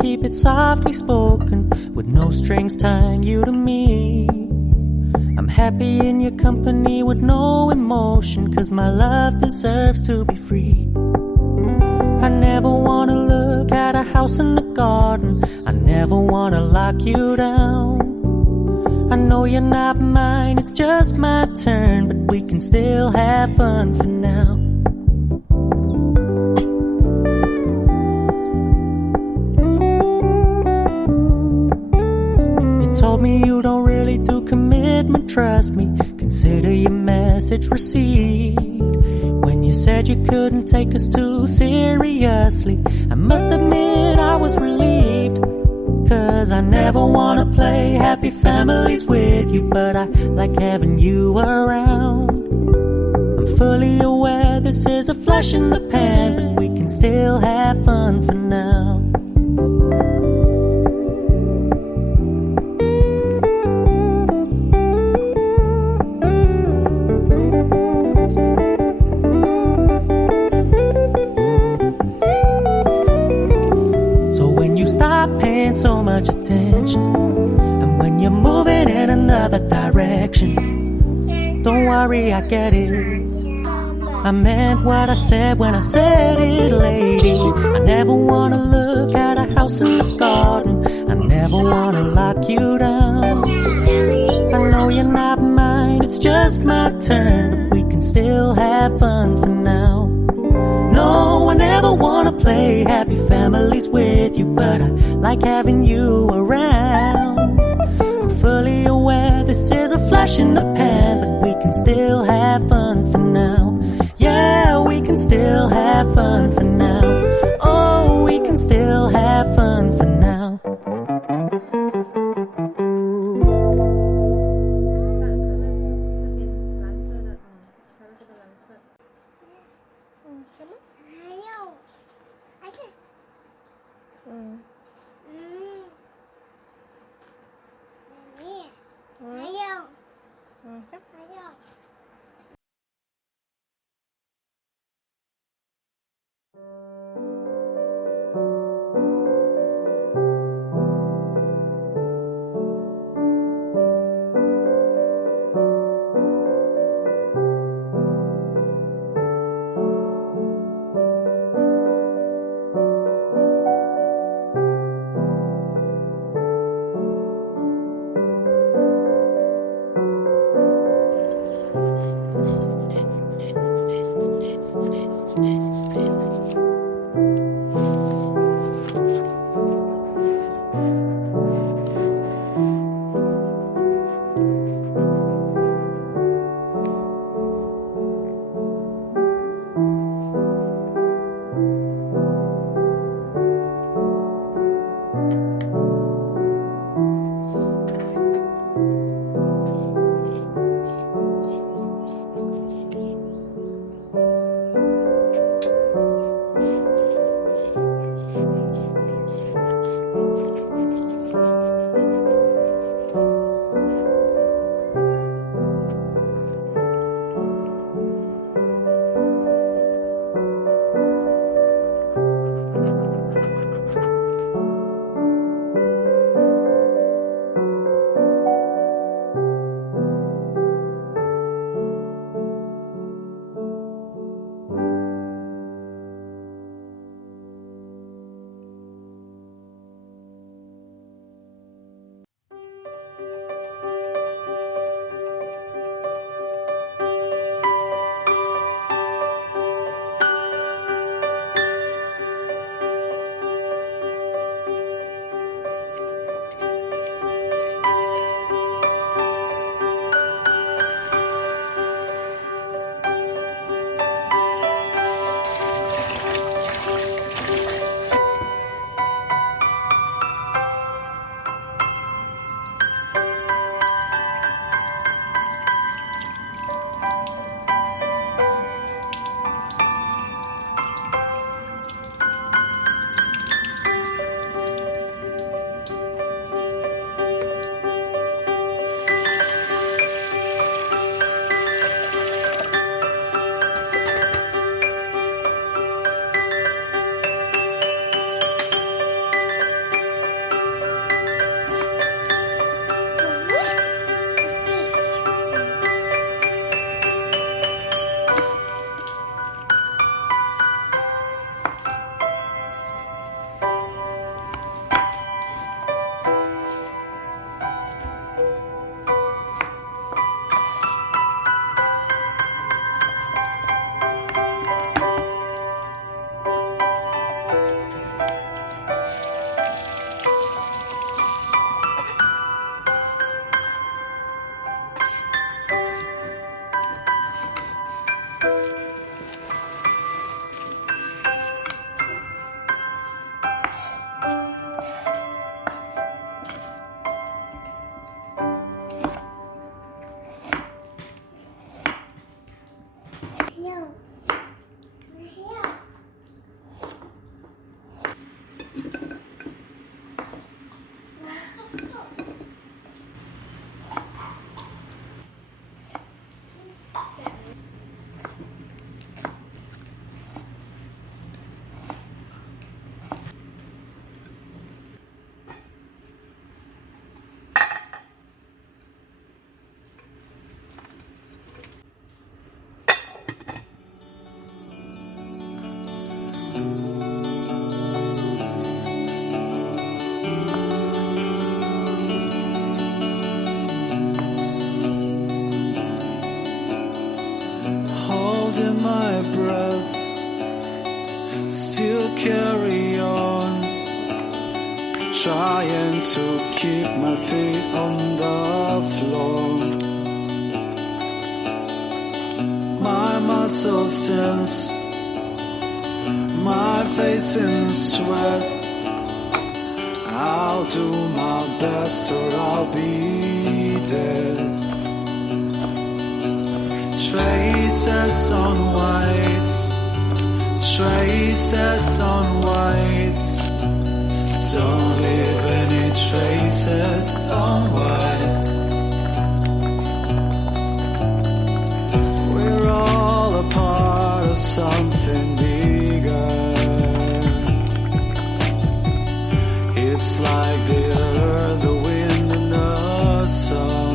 Keep it softly spoken, with no strings tying you to me. I'm happy in your company with no emotion, 'cause my love deserves to be free. I never wanna look at a house in the garden, I never wanna lock you down. I know you're not mine, it's just my turn, but we can still have fun for now. Told me you don't really do commitment, trust me, consider your message received. When you said you couldn't take us too seriously, I must admit I was relieved. 'Cause I never wanna play happy families with you, but I like having you around. I'm fully aware this is a flash in the pan, but we can still have fun for now. So much attention, and when you're moving in another direction, don't worry, I get it. I meant what I said when I said it, lady. I never wanna look at a house in the garden, I never wanna lock you down. I know you're not mine, it's just my turn, but we can still have fun for now. No, I never wanna play happy families with you, but I like having you around. I'm fully aware this is a flash in the pan, but we can still have fun for now. Yeah, we can still have fun for now. Oh, we can still have fun for now. holding my breath, still carry on, trying to keep my feet on the floor. My muscles tense, my face in sweat. I'll do my best or I'll be dead. Traces on whites, traces on whites. Don't leave any traces on white. We're all a part of something bigger. It's like the earth, the wind, and the sun.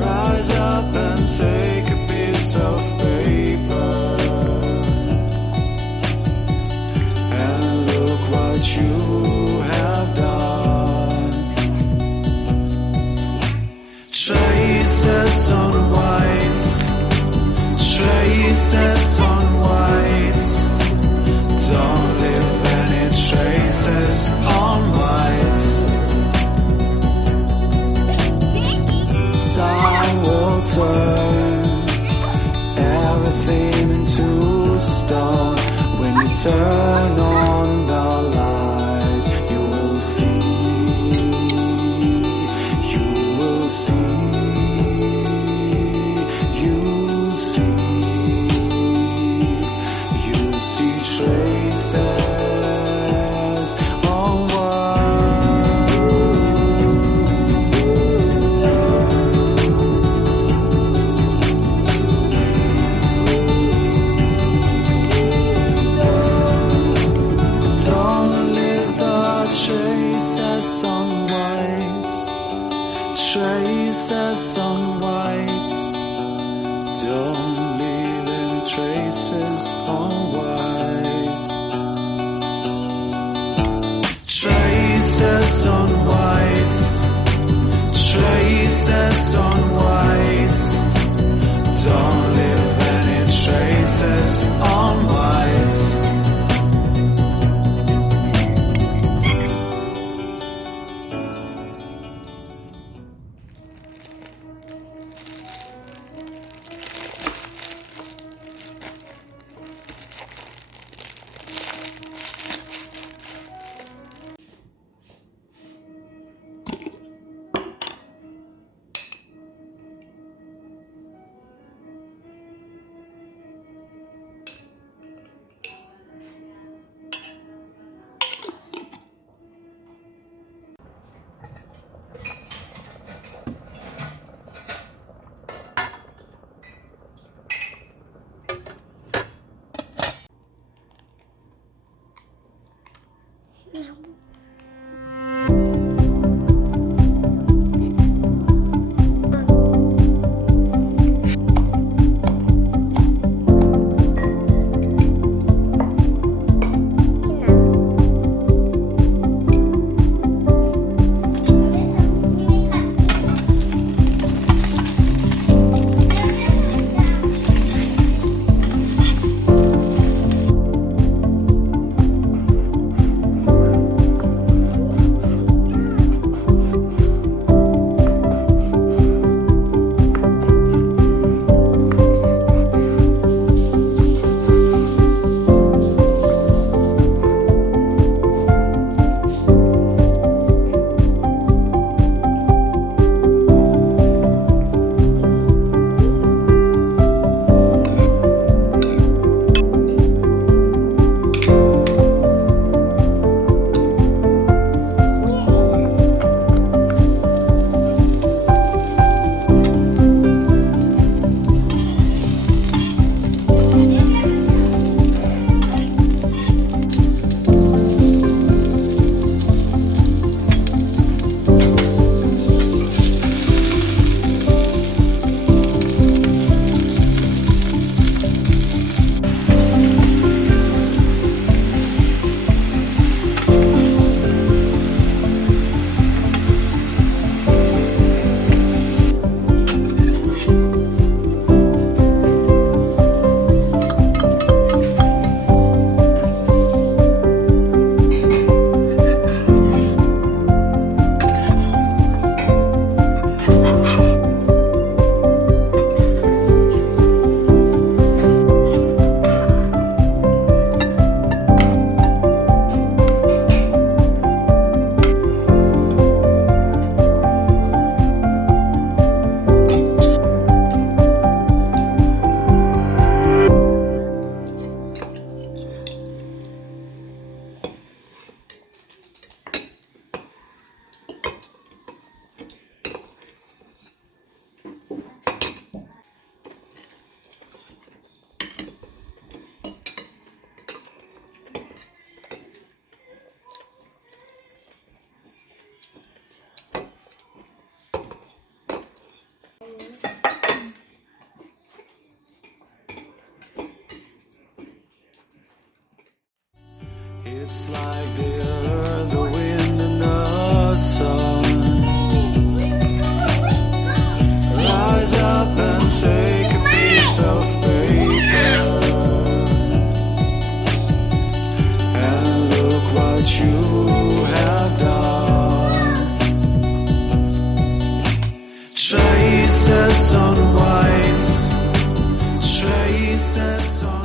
Rise up and take a piece of paper and look what you have done. Traces on whites, traces on whites. Don't leave any traces on whites. turn everything into stone. When you turn on the light, you will see, you will see, you see traces onward. Don't leave the traces on white, traces on white. Don't leave any traces on white. Traces on white, traces on white. Don't leave any traces on white. It's like the earth, the wind, and the sun. Rise up and take a piece of paper and look what you have done. Traces on white, traces on